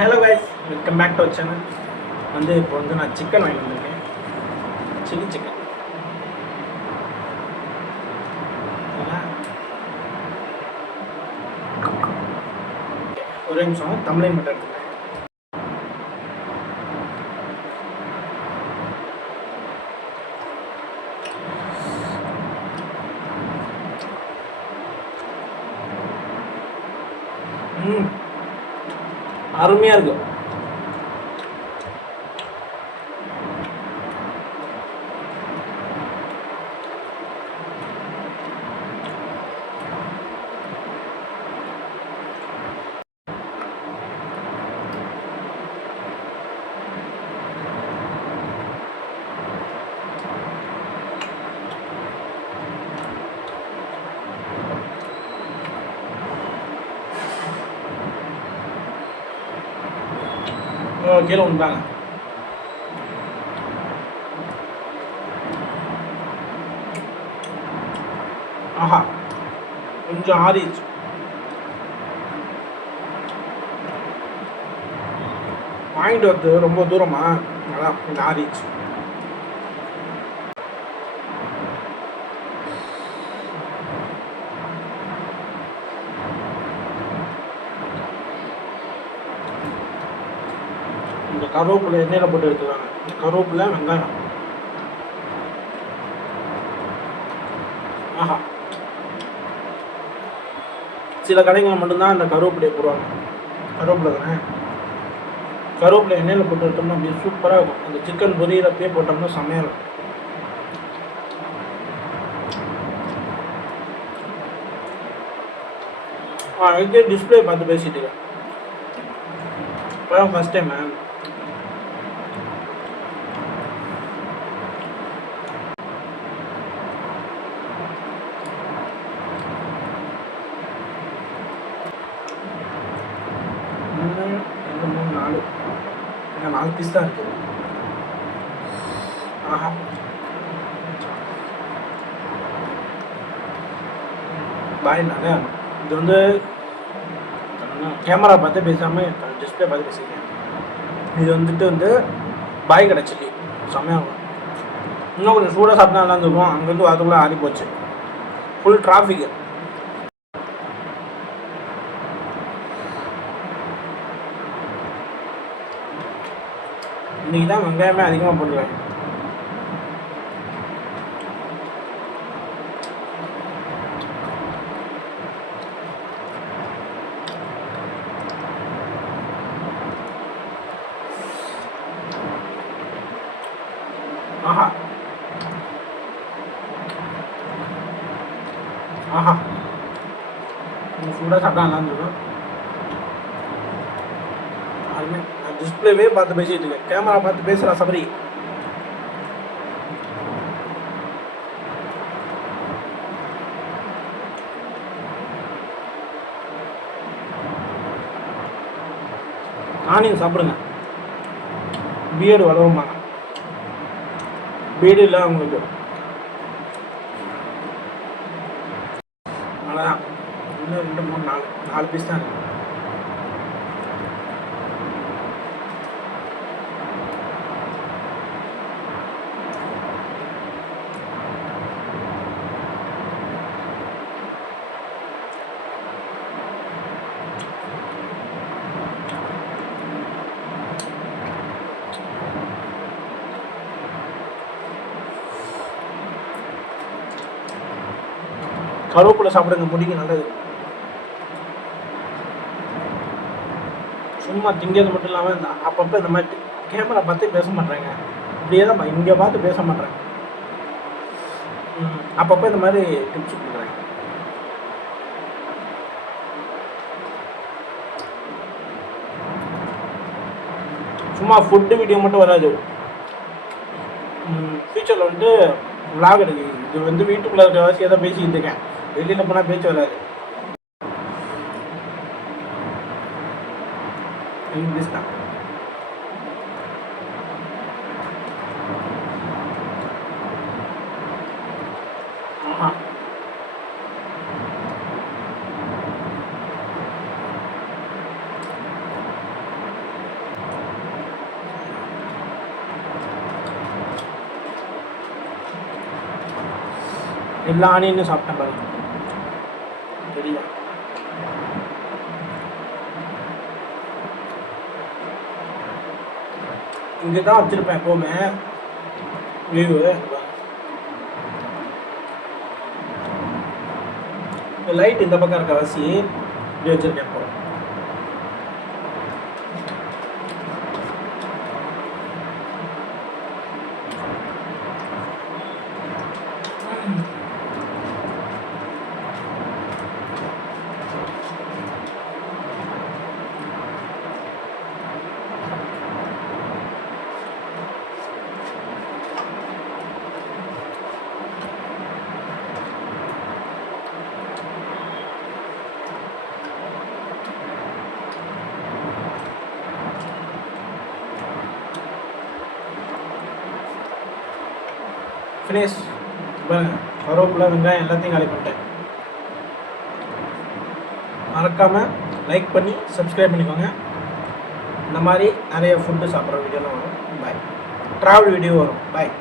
Hello guys, welcome back to our channel. இப்போ நான் chicken வாங்கி வந்திருக்கேன். Chilli chicken. ஒரு நிமிஷம் தமிழை மட்டும் எடுத்துக்கிறேன். அருமையாக இருக்கும். கீழே வந்தாங்க. ஆஹா, கொஞ்சம் ஆறிடுச்சு. வாங்கிட்டு வந்து ரொம்ப தூரமா, அதான் கொஞ்சம் ஆறிடுச்சு. இந்த கருவேப்பிலை எண்ணெயில் போட்டு எடுத்துக்காங்க. இந்த கருவேப்பிலை, வெங்காயம். ஆஹா, சில கடைகளில் மட்டும்தான் இந்த கருவேப்பிலையை போடுவாங்க. கருவேப்பிலை தானே, கருவேப்பிலை எண்ணெயில் போட்டு எடுத்தோம்னா அப்படியே சூப்பராக இருக்கும். அந்த சிக்கன் பொரியலப்பே போட்டோம்னா செம்மையாக இருக்கும். எங்கே டிஸ்பிளே பார்த்து பேசிட்டு இருக்கேன். இப்போ ஃபஸ்ட் டைம் நாலு பீஸ் தான் இருக்குது. ஆஹா, பாய்னால இது கேமரா பார்த்து பேசாமல் டிஸ்பிளே பார்த்து பேசிக்கிறேன். இது பாய் கடை சில்லி செம்மையாகும். இன்னும் கொஞ்சம் சூடாக சாப்பிட்டா நல்லா இருந்திருக்கும். அங்கேருந்து அதுக்குள்ளே ஆறி போச்சு. Full traffic. இன்றைக்கி தான் வெங்காயமே அதிகமாக போட்டுருவேன். ஆஹா ஆஹா, சூடாக சாப்பிட்டா நல்லா இருந்திருக்கும். அதுமே நான் டிஸ்பிளேவே பார்த்து பேசிட்டு இருக்கேன். கேமரா பார்த்து பேசுகிறா சபரி. ஆனியன் சாப்பிடுங்க, பியர்டு வளருமாங்க. பீடு இல்லை அவங்களுக்கு. அவ்வளோதான். இன்னும் 2 3 4 பீஸ் தான் இருக்குது. கருவேப்பிலை சாப்பிடுங்க, முடிங்க நல்லது. சும்மா திங்கிறது மட்டும் இல்லாமல் அப்பப்போ இந்த மாதிரி கேமரா பார்த்து பேச மாட்டேறாங்க. இப்படியே தான் இங்கே பார்த்து பேச மாட்டேறாங்க. அப்பப்போ இந்த மாதிரி டிப்ஸ் கொடுக்குறாங்க. சும்மா ஃபுட்டு வீடியோ மட்டும் வராது. ஃபியூச்சரில் விளாக் எடுக்கு. இது வீட்டுக்குள்ளே இருக்க வாசியாக தான் பேசிக்கிட்டு இருக்கேன். வெளியில் போனால் பேச்சு வராது. இங்கிலீஷ் தான். ஆஹா, எல்லா ஆனியனும் சாப்பிட்டேன் பாருங்க, தெரியும். இங்கே தான் வச்சுருப்பேன் எப்போவுமே வியூ. லைட் இந்த பக்கம் இருக்க வசி இப்படி வச்சுருக்கேன் இப்போ. ஃபினிஷ் பாருங்க, கருவேப்பிலை வெங்காயம் எல்லாத்தையும் காலி பண்ணிட்டேன். மறக்காமல் லைக் பண்ணி சப்ஸ்கிரைப் பண்ணிக்கோங்க. இந்த மாதிரி நிறைய ஃபுட்டு சாப்பிட்ற வீடியோலாம் வரும். பாய். ட்ராவல் வீடியோ வரும். பாய்.